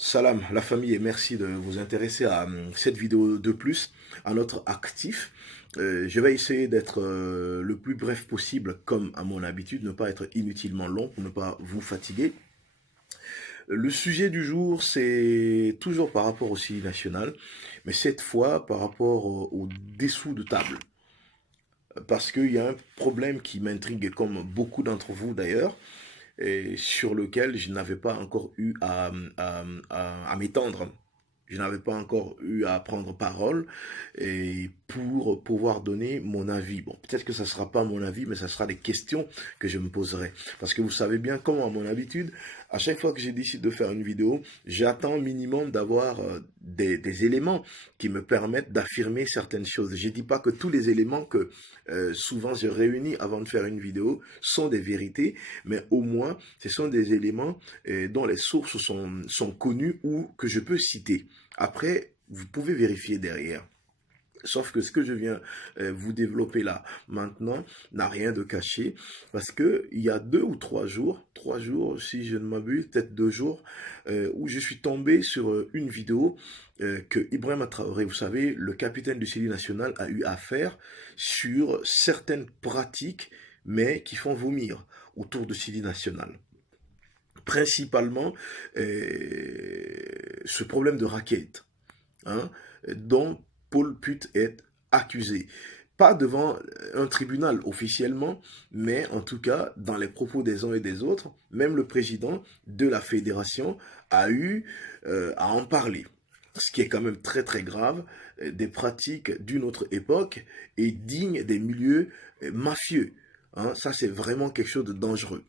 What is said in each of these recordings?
Salam, la famille, et merci de vous intéresser à cette vidéo de plus, à notre actif. Je vais essayer d'être le plus bref possible, comme à mon habitude, ne pas être inutilement long pour ne pas vous fatiguer. Le sujet du jour, c'est toujours par rapport au CILI national, mais cette fois par rapport au dessous de table. Parce qu'il y a un problème qui m'intrigue, comme beaucoup d'entre vous d'ailleurs, et sur lequel je n'avais pas encore eu à m'étendre. Je n'avais pas encore eu à prendre parole et pour pouvoir donner mon avis. Bon, peut-être que ça ne sera pas mon avis, mais ça sera des questions que je me poserai. Parce que vous savez bien, comme à mon habitude, à chaque fois que j'ai décidé de faire une vidéo, j'attends au minimum d'avoir des éléments qui me permettent d'affirmer certaines choses. Je ne dis pas que tous les éléments que souvent je réunis avant de faire une vidéo sont des vérités, mais au moins, ce sont des éléments dont les sources sont connues ou que je peux citer. Après, vous pouvez vérifier derrière. Sauf que ce que je viens vous développer là maintenant n'a rien de caché parce que il y a 2 ou 3 jours si je ne m'abuse, peut-être 2 jours, où je suis tombé sur une vidéo que Ibrahima Traoré, vous savez, le capitaine du CILI national, a eu à faire sur certaines pratiques mais qui font vomir autour du CILI national. Principalement ce problème de raquette, hein, dont Paul Put est accusé. Pas devant un tribunal officiellement, mais en tout cas dans les propos des uns et des autres, même le président de la fédération a eu à en parler. Ce qui est quand même très très grave, des pratiques d'une autre époque et dignes des milieux mafieux. Hein, ça c'est vraiment quelque chose de dangereux.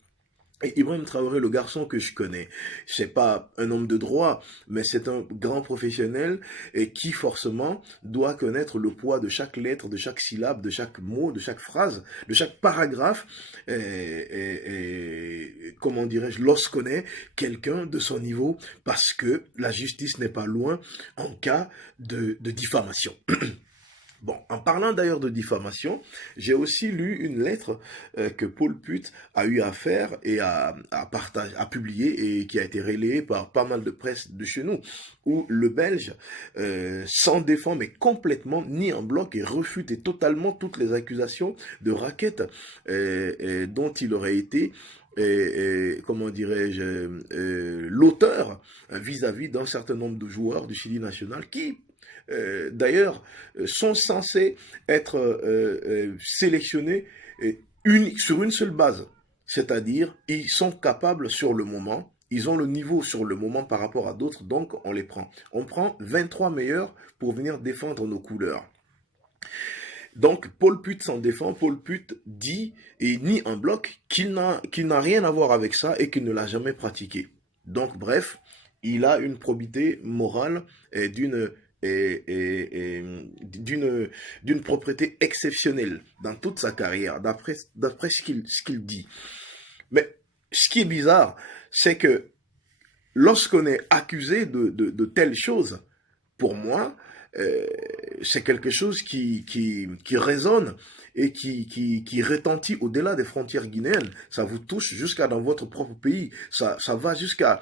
Et Ibrahim Traoré, le garçon que je connais, c'est pas un homme de droit, mais c'est un grand professionnel et qui forcément doit connaître le poids de chaque lettre, de chaque syllabe, de chaque mot, de chaque phrase, de chaque paragraphe. Comment dirais-je, lorsqu'on est quelqu'un de son niveau, parce que la justice n'est pas loin en cas de diffamation. Bon, en parlant d'ailleurs de diffamation, j'ai aussi lu une lettre que Paul Put a eu à faire et à partager, à publier et qui a été relayée par pas mal de presse de chez nous, où le Belge s'en défend mais complètement, ni en bloc, et refute totalement toutes les accusations de raquettes dont il aurait été comment dirais-je, l'auteur vis-à-vis d'un certain nombre de joueurs du Chili national qui d'ailleurs, sont censés être sélectionnés sur une seule base. C'est-à-dire, ils sont capables sur le moment, ils ont le niveau sur le moment par rapport à d'autres, donc on les prend. On prend 23 meilleurs pour venir défendre nos couleurs. Donc, Paul Put s'en défend. Paul Put dit, et nie en bloc, qu'il n'a rien à voir avec ça et qu'il ne l'a jamais pratiqué. Donc, bref, il a une probité morale d'une d'une propriété exceptionnelle dans toute sa carrière, d'après ce qu'il dit. Mais ce qui est bizarre, c'est que lorsqu'on est accusé de telles choses, pour moi, c'est quelque chose qui résonne et qui retentit au-delà des frontières guinéennes. Ça vous touche jusqu'à dans votre propre pays. Ça va jusqu'à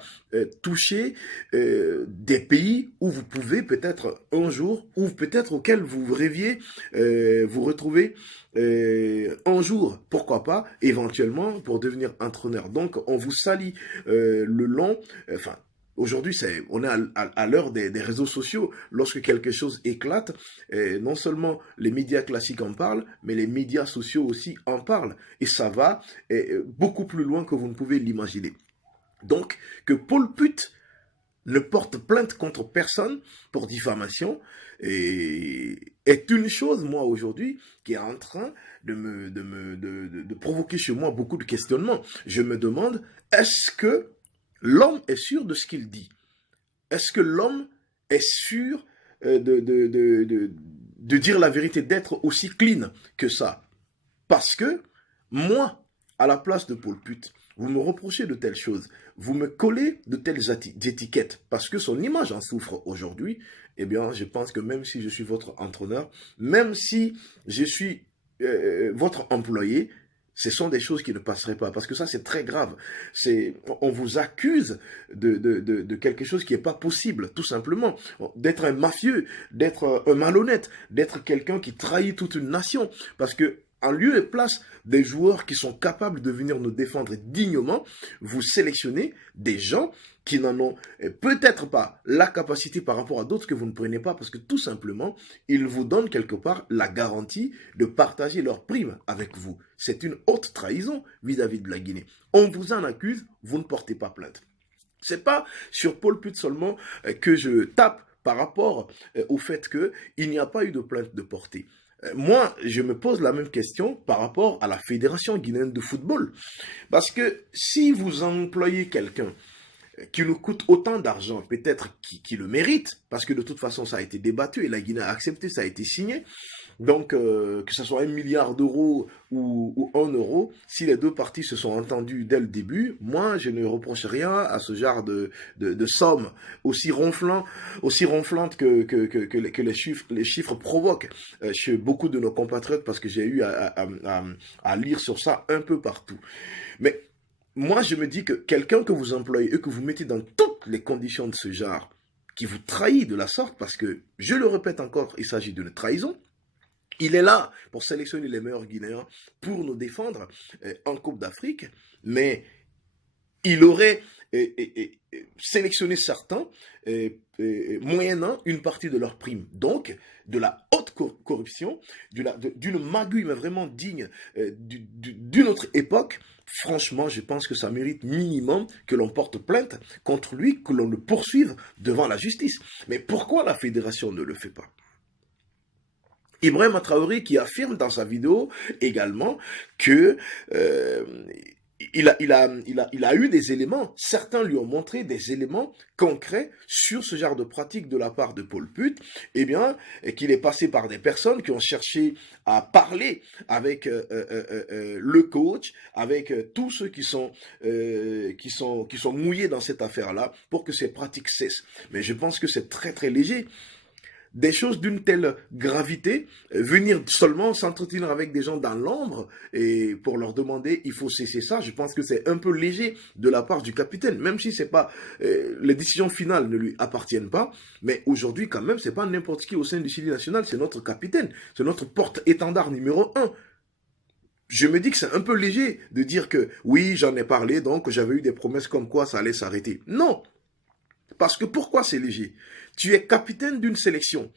toucher des pays où vous pouvez peut-être un jour, ou peut-être auxquels vous rêviez vous retrouver un jour, pourquoi pas, éventuellement pour devenir entraîneur. Donc on vous salit le long, enfin, aujourd'hui, on est à l'heure des réseaux sociaux. Lorsque quelque chose éclate, non seulement les médias classiques en parlent, mais les médias sociaux aussi en parlent. Et ça va beaucoup plus loin que vous ne pouvez l'imaginer. Donc, que Paul Put ne porte plainte contre personne pour diffamation est une chose, moi, aujourd'hui, qui est en train de provoquer chez moi beaucoup de questionnements. Je me demande, est-ce que l'homme est sûr de ce qu'il dit? Est-ce que l'homme est sûr de dire la vérité, d'être aussi clean que ça? Parce que moi, à la place de Paul Put, vous me reprochez de telles choses, vous me collez de telles étiquettes, parce que son image en souffre aujourd'hui. Eh bien, je pense que même si je suis votre entraîneur, même si je suis votre employé, Ce sont des choses qui ne passeraient pas, parce que ça, c'est très grave. On vous accuse de quelque chose qui n'est pas possible, tout simplement. D'être un mafieux, d'être un malhonnête, d'être quelqu'un qui trahit toute une nation. Parce que, en lieu et place des joueurs qui sont capables de venir nous défendre dignement, vous sélectionnez des gens qui n'en ont peut-être pas la capacité par rapport à d'autres que vous ne prenez pas, parce que tout simplement, ils vous donnent quelque part la garantie de partager leurs primes avec vous. C'est une haute trahison vis-à-vis de la Guinée. On vous en accuse, vous ne portez pas plainte. C'est pas sur Paul Put seulement que je tape par rapport au fait qu'il n'y a pas eu de plainte de portée. Moi, je me pose la même question par rapport à la Fédération guinéenne de football. Parce que si vous employez quelqu'un qui nous coûte autant d'argent, peut-être qui le mérite, parce que de toute façon ça a été débattu et la Guinée a accepté, ça a été signé, donc que ce soit 1 milliard d'euros ou 1 euro, si les deux parties se sont entendues dès le début, moi je ne reproche rien à ce genre de somme aussi ronflantes que les chiffres provoquent chez beaucoup de nos compatriotes, parce que j'ai eu à lire sur ça un peu partout. Mais moi, je me dis que quelqu'un que vous employez et que vous mettez dans toutes les conditions de ce genre, qui vous trahit de la sorte, parce que, je le répète encore, il s'agit d'une trahison. Il est là pour sélectionner les meilleurs Guinéens, pour nous défendre en Coupe d'Afrique, mais il aurait sélectionné certains moyennant une partie de leur prime. Donc, de la haute corruption, d'une magouille mais vraiment digne d'une autre époque. Franchement, je pense que ça mérite minimum que l'on porte plainte contre lui, que l'on le poursuive devant la justice. Mais pourquoi la fédération ne le fait pas? Ibrahima Traoré qui affirme dans sa vidéo également que il a eu des éléments, certains lui ont montré des éléments concrets sur ce genre de pratique de la part de Paul Put, eh bien, qu'il est passé par des personnes qui ont cherché à parler avec le coach, avec tous ceux qui sont mouillés dans cette affaire-là pour que ces pratiques cessent. Mais je pense que c'est très très léger. Des choses d'une telle gravité, venir seulement s'entretenir avec des gens dans l'ombre et pour leur demander il faut cesser ça, je pense que c'est un peu léger de la part du capitaine, même si c'est pas les décisions finales ne lui appartiennent pas, mais aujourd'hui quand même c'est pas n'importe qui au sein du Chili national, c'est notre capitaine, c'est notre porte-étendard numéro 1. Je me dis que c'est un peu léger de dire que oui j'en ai parlé donc j'avais eu des promesses comme quoi ça allait s'arrêter. Non. Parce que pourquoi c'est léger? Tu es capitaine d'une sélection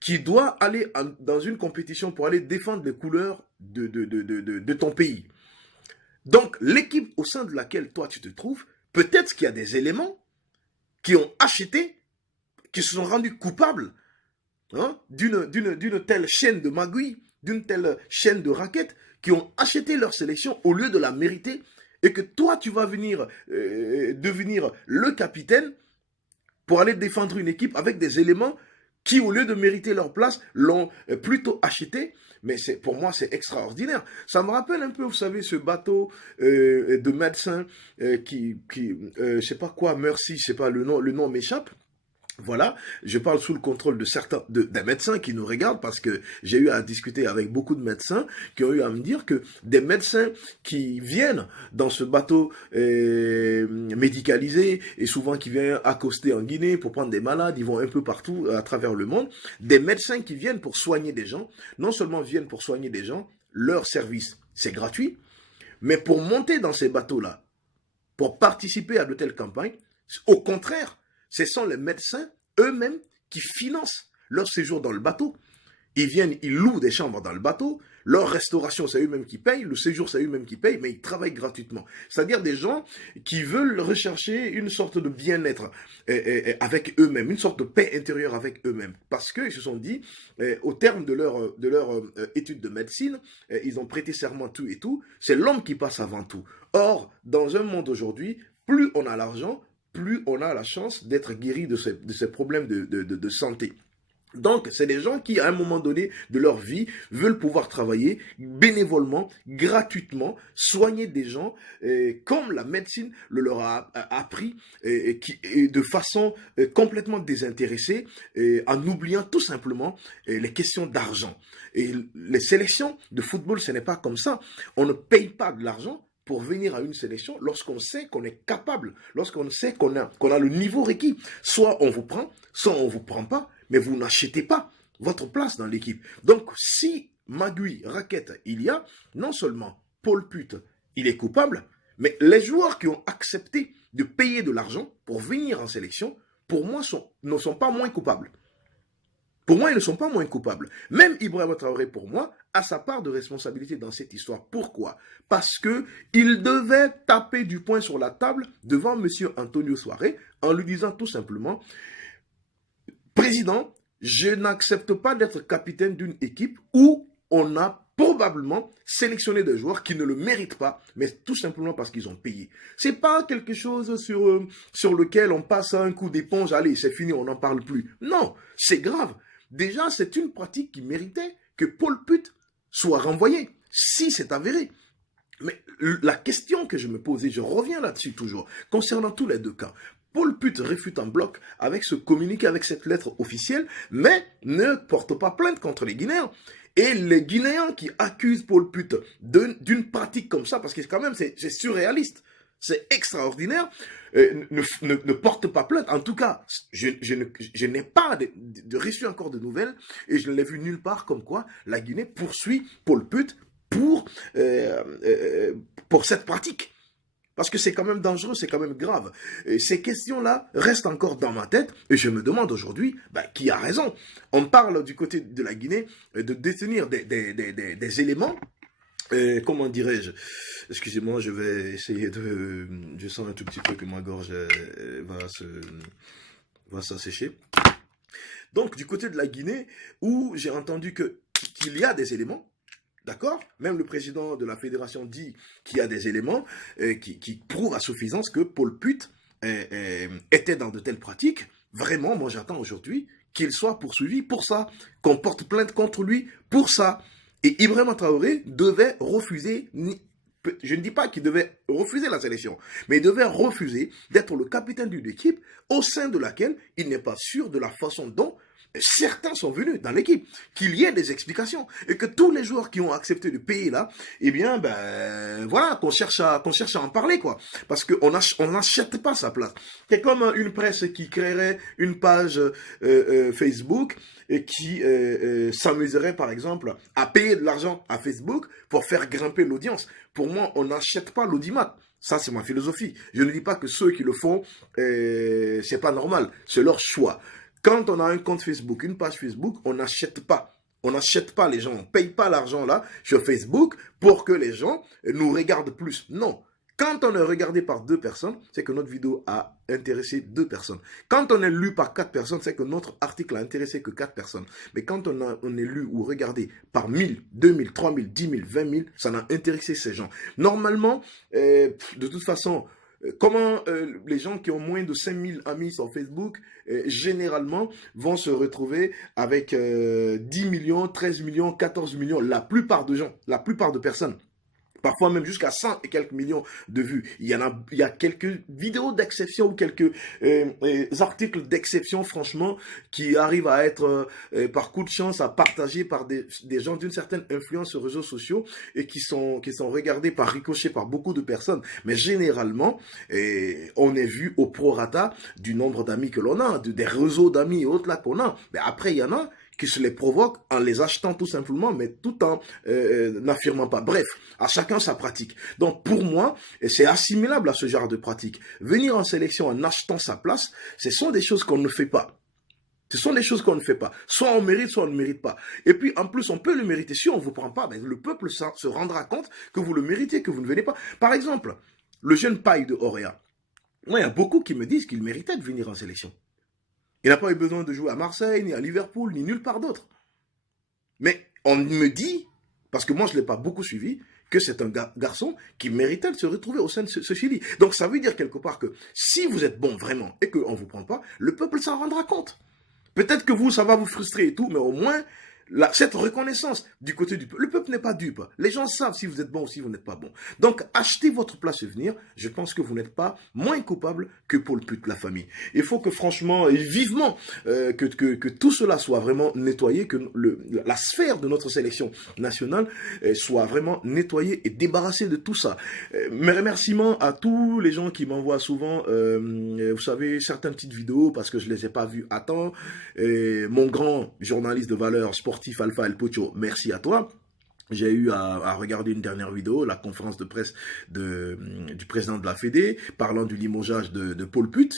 qui doit aller dans une compétition pour aller défendre les couleurs de ton pays. Donc, l'équipe au sein de laquelle toi tu te trouves, peut-être qu'il y a des éléments qui ont acheté, qui se sont rendus coupables d'une telle chaîne de magouilles, d'une telle chaîne de raquettes, qui ont acheté leur sélection au lieu de la mériter, et que toi tu vas venir devenir le capitaine pour aller défendre une équipe avec des éléments qui, au lieu de mériter leur place, l'ont plutôt acheté. Mais pour moi, c'est extraordinaire. Ça me rappelle un peu, vous savez, ce bateau de médecins je sais pas quoi, Merci, je sais pas, le nom m'échappe. Voilà, je parle sous le contrôle de certains, des médecins qui nous regardent, parce que j'ai eu à discuter avec beaucoup de médecins qui ont eu à me dire que des médecins qui viennent dans ce bateau médicalisé et souvent qui viennent accoster en Guinée pour prendre des malades, ils vont un peu partout à travers le monde, des médecins qui viennent pour soigner des gens, non seulement viennent pour soigner des gens, leur service c'est gratuit, mais pour monter dans ces bateaux-là, pour participer à de telles campagnes, au contraire, ce sont les médecins eux-mêmes qui financent leur séjour dans le bateau. Ils viennent, ils louent des chambres dans le bateau, leur restauration c'est eux-mêmes qui payent, le séjour c'est eux-mêmes qui payent, mais ils travaillent gratuitement. C'est-à-dire des gens qui veulent rechercher une sorte de bien-être avec eux-mêmes, une sorte de paix intérieure avec eux-mêmes. Parce qu'ils se sont dit, au terme de leur étude de médecine, ils ont prêté serment tout et tout, c'est l'homme qui passe avant tout. Or, dans un monde aujourd'hui, plus on a l'argent, plus on a la chance d'être guéri de ces problèmes de santé. Donc, c'est des gens qui, à un moment donné de leur vie, veulent pouvoir travailler bénévolement, gratuitement, soigner des gens, comme la médecine le leur a appris, et de façon complètement désintéressée, en oubliant tout simplement les questions d'argent. Et les sélections de football, ce n'est pas comme ça. On ne paye pas de l'argent pour venir à une sélection lorsqu'on sait qu'on est capable, lorsqu'on sait qu'on a le niveau requis. Soit on vous prend, soit on ne vous prend pas, mais vous n'achetez pas votre place dans l'équipe. Donc, si Magui, Raquette, il y a, non seulement Paul Put, il est coupable, mais les joueurs qui ont accepté de payer de l'argent pour venir en sélection, pour moi, ne sont pas moins coupables. Pour moi, ils ne sont pas moins coupables. Même Ibrahima Traoré, pour moi, a sa part de responsabilité dans cette histoire. Pourquoi? Parce qu'il devait taper du poing sur la table devant M. Antonio Soare en lui disant tout simplement: Président, je n'accepte pas d'être capitaine d'une équipe où on a probablement sélectionné des joueurs qui ne le méritent pas, mais tout simplement parce qu'ils ont payé. C'est pas quelque chose sur lequel on passe un coup d'éponge, allez, c'est fini, on n'en parle plus. Non, c'est grave. Déjà, c'est une pratique qui méritait que Paul Put soit renvoyé, si c'est avéré. Mais la question que je me pose, et je reviens là-dessus toujours, concernant tous les deux cas, Paul Put réfute en bloc avec ce communiqué, avec cette lettre officielle, mais ne porte pas plainte contre les Guinéens. Et les Guinéens qui accusent Paul Put d'une pratique comme ça, parce que quand même c'est surréaliste, c'est extraordinaire, ne portent pas plainte. En tout cas, je n'ai pas reçu encore de nouvelles, et je ne l'ai vu nulle part comme quoi la Guinée poursuit Paul Put pour cette pratique. Parce que c'est quand même dangereux, c'est quand même grave. Et ces questions-là restent encore dans ma tête, et je me demande aujourd'hui, qui a raison? On parle du côté de la Guinée de détenir des éléments, comment dirais-je? Excusez-moi, je vais essayer de... Je sens un tout petit peu que ma gorge va s'assécher. Donc, du côté de la Guinée, où j'ai entendu qu'il y a des éléments, d'accord? Même le président de la fédération dit qu'il y a des éléments qui prouvent à suffisance que Paul Put était dans de telles pratiques. Vraiment, moi j'attends aujourd'hui qu'il soit poursuivi pour ça, qu'on porte plainte contre lui pour ça. Et Ibrahima Traoré devait refuser, je ne dis pas qu'il devait refuser la sélection, mais il devait refuser d'être le capitaine d'une équipe au sein de laquelle il n'est pas sûr de la façon dont certains sont venus dans l'équipe, qu'il y ait des explications, et que tous les joueurs qui ont accepté de payer là, eh bien, voilà, qu'on cherche à en parler, quoi. Parce qu'on n'achète pas sa place. C'est comme une presse qui créerait une page Facebook et qui s'amuserait, par exemple, à payer de l'argent à Facebook pour faire grimper l'audience. Pour moi, on n'achète pas l'audimat. Ça, c'est ma philosophie. Je ne dis pas que ceux qui le font, c'est pas normal. C'est leur choix. Quand on a un compte Facebook, une page Facebook, on n'achète pas. On n'achète pas les gens. On ne paye pas l'argent là sur Facebook pour que les gens nous regardent plus. Non. Quand on est regardé par 2 personnes, c'est que notre vidéo a intéressé 2 personnes. Quand on est lu par 4 personnes, c'est que notre article a intéressé que 4 personnes. Mais quand on est lu ou regardé par 1000, 2000, 3000, 10 000, 20 000, ça n'a intéressé ces gens. Normalement, de toute façon, comment les gens qui ont moins de 5000 amis sur Facebook, généralement, vont se retrouver avec 10 millions, 13 millions, 14 millions, la plupart de gens, la plupart de personnes. Parfois même jusqu'à 100 et quelques millions de vues. Il y a quelques vidéos d'exception ou quelques articles d'exception, franchement, qui arrivent à être, par coup de chance, à partager par des gens d'une certaine influence sur les réseaux sociaux et qui sont regardés par ricochet par beaucoup de personnes. Mais généralement, on est vu au prorata du nombre d'amis que l'on a, des réseaux d'amis et autres là qu'on a. Mais après, il y en a qui se les provoquent en les achetant tout simplement, mais tout en n'affirmant pas. Bref, à chacun sa pratique. Donc pour moi, c'est assimilable à ce genre de pratique. Venir en sélection en achetant sa place, ce sont des choses qu'on ne fait pas. Ce sont des choses qu'on ne fait pas. Soit on mérite, soit on ne mérite pas. Et puis, en plus, on peut le mériter. Si on ne vous prend pas, le peuple se rendra compte que vous le méritez, que vous ne venez pas. Par exemple, le jeune Paille de Orea. Moi, il y a beaucoup qui me disent qu'il méritait de venir en sélection. Il n'a pas eu besoin de jouer à Marseille, ni à Liverpool, ni nulle part d'autre. Mais on me dit, parce que moi je ne l'ai pas beaucoup suivi, que c'est un garçon qui méritait de se retrouver au sein de ce Chili. Donc ça veut dire quelque part que si vous êtes bon vraiment et qu'on ne vous prend pas, le peuple s'en rendra compte. Peut-être que vous, ça va vous frustrer et tout, mais au moins, cette reconnaissance du côté du peuple. Le peuple n'est pas dupe. Les gens savent si vous êtes bon ou si vous n'êtes pas bon. Donc, achetez votre place et venir. Je pense que vous n'êtes pas moins coupable que Paul Put, la famille. Il faut que franchement et vivement que tout cela soit vraiment nettoyé, que la sphère de notre sélection nationale soit vraiment nettoyée et débarrassée de tout ça. Mes remerciements à tous les gens qui m'envoient souvent, vous savez, certaines petites vidéos parce que je les ai pas vues à temps. Mon grand journaliste de valeur sportif Alpha El Pocho, merci à toi. J'ai eu à regarder une dernière vidéo, la conférence de presse du président de la Fédé, parlant du limogeage de Paul Put.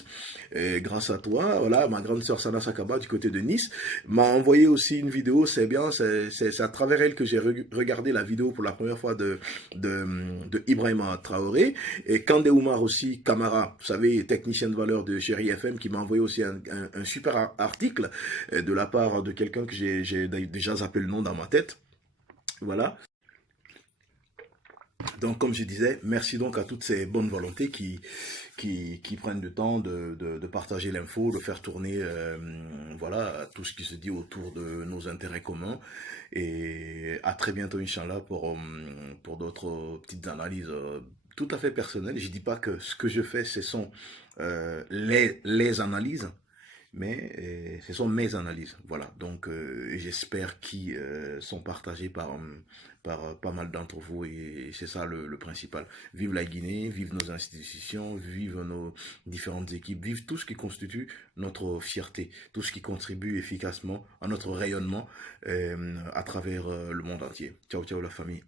Et grâce à toi, voilà, ma grande sœur Sana Sakaba du côté de Nice m'a envoyé aussi une vidéo. C'est bien, c'est à travers elle que j'ai regardé la vidéo pour la première fois de Ibrahima Traoré. Et Kandé Oumar aussi, Camara, vous savez, technicien de valeur de Chéri FM, qui m'a envoyé aussi un super article de la part de quelqu'un que j'ai déjà zappé le nom dans ma tête. Voilà. Donc, comme je disais, merci donc à toutes ces bonnes volontés qui prennent le temps de partager l'info, de faire tourner voilà, tout ce qui se dit autour de nos intérêts communs. Et à très bientôt, Inch'Allah, pour d'autres petites analyses tout à fait personnelles. Je dis pas que ce que je fais, ce sont les analyses, mais ce sont mes analyses. Voilà, donc j'espère qu'ils sont partagés par pas mal d'entre vous et c'est ça le principal. Vive la Guinée, vive nos institutions, vive nos différentes équipes, vive tout ce qui constitue notre fierté, tout ce qui contribue efficacement à notre rayonnement à travers le monde entier. Ciao, ciao la famille.